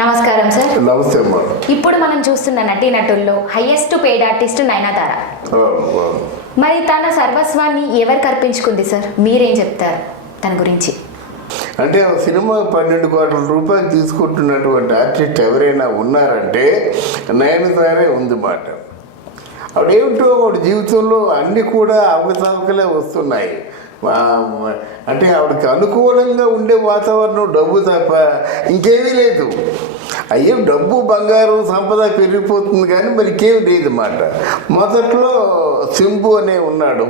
నమస్కారం సార్. నమస్తే అమ్మా. ఇప్పుడు మనం చూస్తున్న నటీనటుల్లో హైయెస్ట్ పెయిడ్ ఆర్టిస్ట్ నయనతార. మరి తన సర్వస్వాన్ని ఎవరికి అర్పించుకుంది సార్? మీరేం చెప్తారు తన గురించి? అంటే ఆ సినిమా 12 కోట్ల రూపాయలు తీసుకుంటున్నటువంటి ఆర్టిస్ట్ ఎవరైనా ఉన్నారంటే నయనతారే ఉంది మాట. ఆవిడేమిటో ఆవిడ జీవితంలో అన్నీ కూడా అవకతవకలే వస్తున్నాయి. అంటే ఆవిడకి అనుకూలంగా ఉండే వాతావరణం డబ్బు తప్ప ఇంకేమీ లేదు. అయ్యో డబ్బు బంగారం సంపద పెరిగిపోతుంది కానీ మరి ఇంకేమీ లేదు మాట. మొదట్లో సింబు అనే ఉన్నాడు,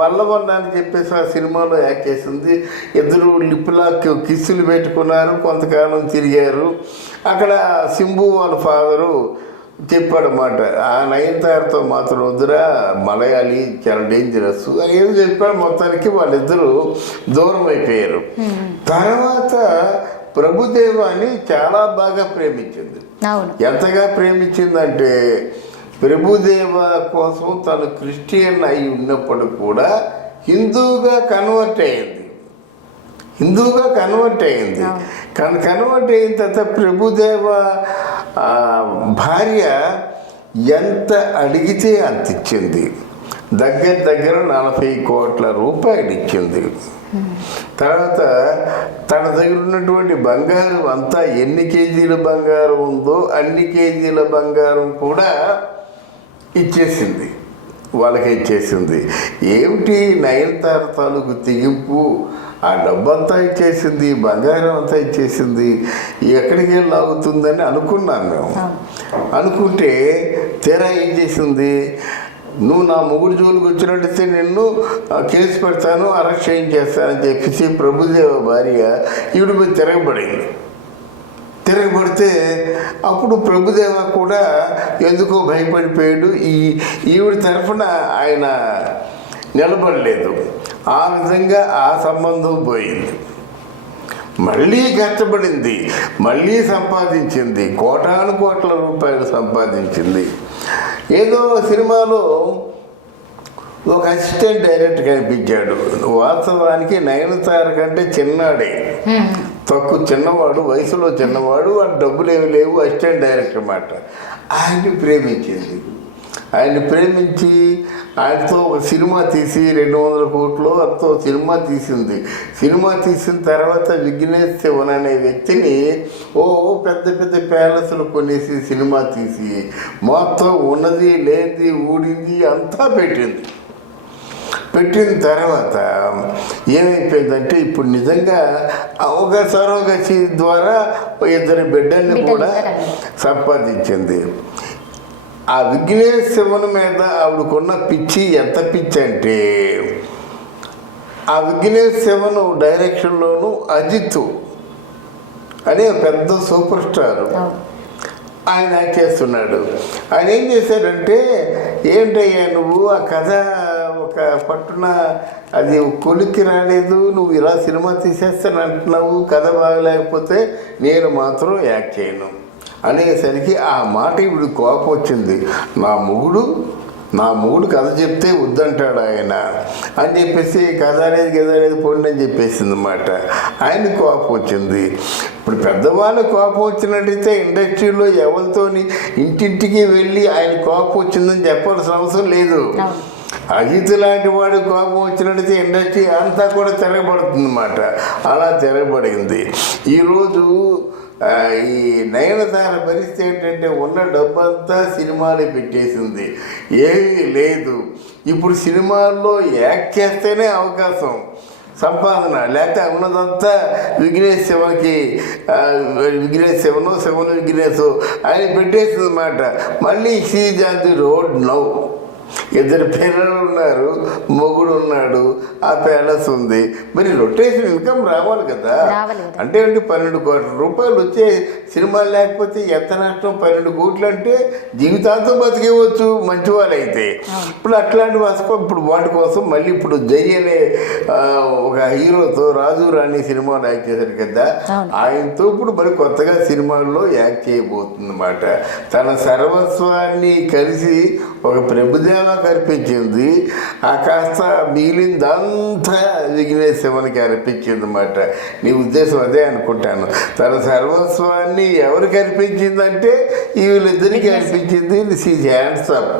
వల్ల అని చెప్పేసి ఆ సినిమాలో యాక్ట్ చేసింది. ఇద్దరు లిప్లా కిస్సులు పెట్టుకున్నారు, కొంతకాలం తిరిగారు. అక్కడ సింబు వాళ్ళ ఫాదరు చెప్పాడన్నమాట, ఆ నయనతారతో మాత్రం వద్దురా, మలయాళీ చాలా డేంజరస్ ఏదో చెప్పాడు. మొత్తానికి వాళ్ళిద్దరూ దూరం అయిపోయారు. తర్వాత ప్రభుదేవాని చాలా బాగా ప్రేమించింది. ఎంతగా ప్రేమించిందంటే ప్రభుదేవ కోసం తను క్రిస్టియన్ అయి ఉన్నప్పుడు కూడా హిందూగా కన్వర్ట్ అయింది. కన్వర్ట్ అయిన తర్వాత ప్రభుదేవ భార్య ఎంత అడిగితే అంత ఇచ్చింది. దగ్గర 40 కోట్ల రూపాయలు ఇచ్చింది. తర్వాత తన దగ్గర ఉన్నటువంటి బంగారం అంతా ఎన్ని కేజీల బంగారం ఉందో అన్ని కేజీల బంగారం కూడా ఇచ్చేసింది, వాళ్ళకి ఇచ్చేసింది. ఏమిటి నయనతార తాలూకు తెగింపు! ఆ డబ్బంతా ఇచ్చేసింది, బంగారం అంతా ఇచ్చేసింది. ఎక్కడికి లాగుతుందని అనుకున్నాను మేము. అనుకుంటే తెరా ఏం చేసింది, నువ్వు నా మొగుడు జోలికి వచ్చినట్టయితే నిన్ను కేసు పెడతాను, అరెస్ట్ చేయించేస్తానని చెప్పేసి ప్రభుదేవ భార్య ఈవిడ మీద తిరగబడితే అప్పుడు ప్రభుదేవ కూడా ఎందుకో భయపడిపోయాడు. ఈవిడ తరఫున ఆయన నిలబడలేదు. ఆ విధంగా ఆ సంబంధం పోయింది. మళ్ళీ కష్టపడింది, మళ్ళీ సంపాదించింది, కోట్ల రూపాయలు సంపాదించింది. ఏదో సినిమాలో ఒక అసిస్టెంట్ డైరెక్టర్ కనిపించాడు. వాస్తవానికి నయనతార కంటే చిన్నాడే, చిన్నవాడు, వయసులో చిన్నవాడు, వాడు డబ్బులు ఏమి లేవు, అసిస్టెంట్ డైరెక్టర్ అన్నమాట. ఆయన్ని ప్రేమించి ఆయనతో ఒక సినిమా తీసి 200 కోట్లు అంతో సినిమా తీసింది. సినిమా తీసిన తర్వాత విఘ్నేష్ శివన్ అనే వ్యక్తిని పెద్ద ప్యాలెస్లు కొనేసి సినిమా తీసి మొత్తం ఉన్నది లేనిది ఊడింది అంతా పెట్టిన తర్వాత ఏమైపోయిందంటే ఇప్పుడు నిజంగా ఒక సరోగసి ద్వారా 2 బిడ్డల్ని కూడా సంపాదించింది. ఆ విఘ్నేష్ శివన్ మీద ఆవిడకున్న పిచ్చి ఎంత పిచ్చి అంటే, ఆ విఘ్నేష్ శివన్ డైరెక్షన్లోనూ అజిత్ అనే పెద్ద సూపర్ స్టార్ ఆయన యాక్ట్ చేస్తున్నాడు. ఆయన ఏం చేశాడంటే, ఏంటయ్యా నువ్వు ఆ కథ ఒక పట్టున అది కొలిక్కి రాలేదు, నువ్వు ఇలా సినిమా తీసేస్తానంటున్నావు, కథ బాగలేకపోతే నేను మాత్రం యాక్ట్ చేయను అనేసరికి ఆ మాట ఇప్పుడు కోపం వచ్చింది. నా మొగుడు కథ చెప్తే వద్దంటాడు ఆయన అని చెప్పేసి కథ అనేది పోండి అని చెప్పేసింది అన్నమాట. ఆయన కోపం వచ్చింది. ఇప్పుడు పెద్దవాళ్ళు కోపం వచ్చినట్టయితే ఇండస్ట్రీలో ఎవరితోని ఇంటింటికి వెళ్ళి ఆయన కోపం వచ్చిందని చెప్పాల్సిన అవసరం లేదు. అజిత్ లాంటి వాడు కోపం వచ్చినట్టయితే ఇండస్ట్రీ అంతా కూడా తిరగబడుతుంది అన్నమాట. అలా తిరగబడింది. ఈరోజు ఈ నయనతార పరిస్థితి ఏంటంటే ఉన్న డబ్బంతా సినిమాలు పెట్టేసింది, ఏమీ లేదు. ఇప్పుడు సినిమాల్లో యాక్ట్ చేస్తేనే అవకాశం, సంపాదన, లేకపోతే ఉన్నదంతా విఘ్నేష్ శివను విఘ్నేష్ ఆయన పెట్టేసింది అన్నమాట. మళ్ళీ seize on the road now. 2 పిల్లలు ఉన్నారు, మొగుడు ఉన్నాడు, ఆ ప్యాలెస్ ఉంది. మరి రొటేషన్ ఇన్కమ్ రావాలి కదా. అంటే 12 కోట్ల రూపాయలు వచ్చే సినిమాలు లేకపోతే ఎంత నష్టం? 12 కోట్లు అంటే జీవితాంతం బతికేవచ్చు మంచి వాళ్ళు అయితే. ఇప్పుడు అట్లాంటి ఇప్పుడు వాటి కోసం మళ్ళీ ఇప్పుడు జై అనే ఒక హీరోతో రాజు రాణి సినిమాలో యాక్ట్ చేశారు కదా, ఆయనతో ఇప్పుడు మరి కొత్తగా సినిమాల్లో యాక్ట్ చేయబోతుంది అన్నమాట. తన సర్వస్వాన్ని కలిసి ఒక ప్రభుదేవ కల్పించింది. ఆ కాస్త మిగిలిందంతా మిగిలిన శివునికి అర్పించింది అన్నమాట. నీ ఉద్దేశం అదే అనుకుంటాను. తన సర్వస్వాన్ని ఎవరికి అర్పించిందంటే ఈ వీళ్ళిద్దరికి అర్పించింది. షీజ్ హ్యాండ్స్ అప్,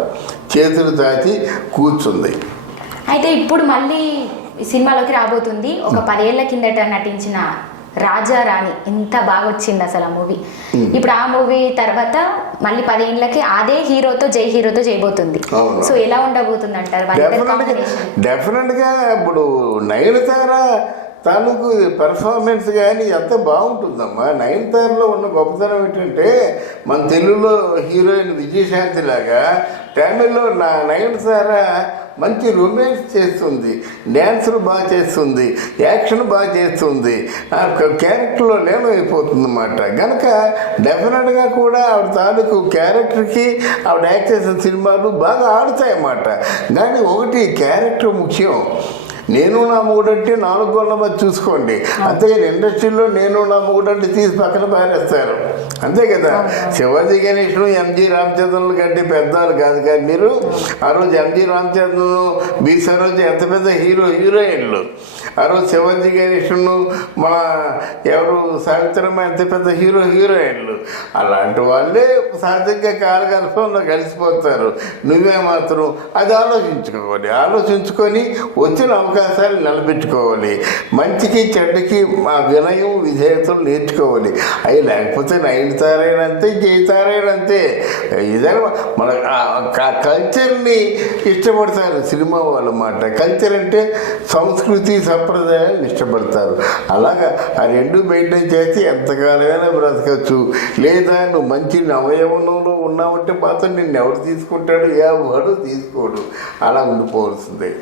చేతులు తాచి కూర్చుంది. అయితే ఇప్పుడు మళ్ళీ ఈ సినిమాలోకి రాబోతుంది. ఒక 10 ఏళ్ల కిందట నటించిన రాజా రాణి ఎంత బాగా వచ్చింది అసలు ఆ మూవీ. ఇప్పుడు ఆ మూవీ తర్వాత మళ్ళీ 10 ఏళ్ళకి అదే హీరోతో జై హీరోతో చేయబోతుంది. సో ఎలా ఉండబోతుంది అంటారు? డెఫినెట్గా ఇప్పుడు నయనతార తాలూకు పెర్ఫార్మెన్స్ కానీ ఎంత బాగుంటుందమ్మా. నయనతారలో ఉన్న గొప్పతనం ఏంటంటే మన తెలుగులో హీరోయిన్ విజయశాంతి లాగా తమిళ్లో నయనతార మంచి రొమాన్స్ చేస్తుంది, డ్యాన్సులు బాగా చేస్తుంది, యాక్షన్ బాగా చేస్తుంది, క్యారెక్టర్లో లీనమైపోతుంది అన్నమాట. కనుక డెఫినెట్గా కూడా ఆవిడ తాలూకు క్యారెక్టర్కి ఆవిడ యాక్ట్ చేసిన సినిమాలు బాగా ఆడుతాయి అన్నమాట. కానీ ఒకటి క్యారెక్టర్ ముఖ్యం. నేను నా మూడంటే 4 గోళ్ళ మధ్య చూసుకోండి. అంతేగాని ఇండస్ట్రీలో నేను నా మూడంటే తీసి పక్కన పారేస్తారు, అంతే కదా. శివాజీ గణేష్ను ఎంజి రామచంద్రుల కంటే పెద్దవాళ్ళు కాదు. కానీ మీరు ఆ రోజు ఎంజి రామచంద్రును, బి సరోజ ఎంత పెద్ద హీరోయిన్లు. ఆ రోజు శివాజీ గణేష్ను, మన ఎవరు సావిత్రమ్మ ఎంత పెద్ద హీరోయిన్లు. అలాంటి వాళ్ళే సహజంగా కాలగల్పంలో కలిసిపోతారు. నువ్వే మాత్రం అది ఆలోచించుకొని వచ్చిన అవకాశాలు నిలబెట్టుకోవాలి. మంచికి చెడ్డకి మా వినయం విధేయతలు నేర్చుకోవాలి. అవి లేకపోతే నయనతారైనంతే, జయతారైనంతే. ఏదైనా మన కల్చర్ని ఇష్టపడతారు సినిమా వాళ్ళు అన్నమాట. కల్చర్ అంటే సంస్కృతి సంప్రదాయాలను ఇష్టపడతారు. అలాగా ఆ రెండు మెయింటైన్ చేసి ఎంతకాలమైనా బ్రతకచ్చు. లేదా నువ్వు మంచి నవయవనంలో ఉన్నావంటే మాత్రం నిన్ను ఎవరు తీసుకుంటాడు? ఎవడు తీసుకోడు. అలా ఉండిపోవలసిందే.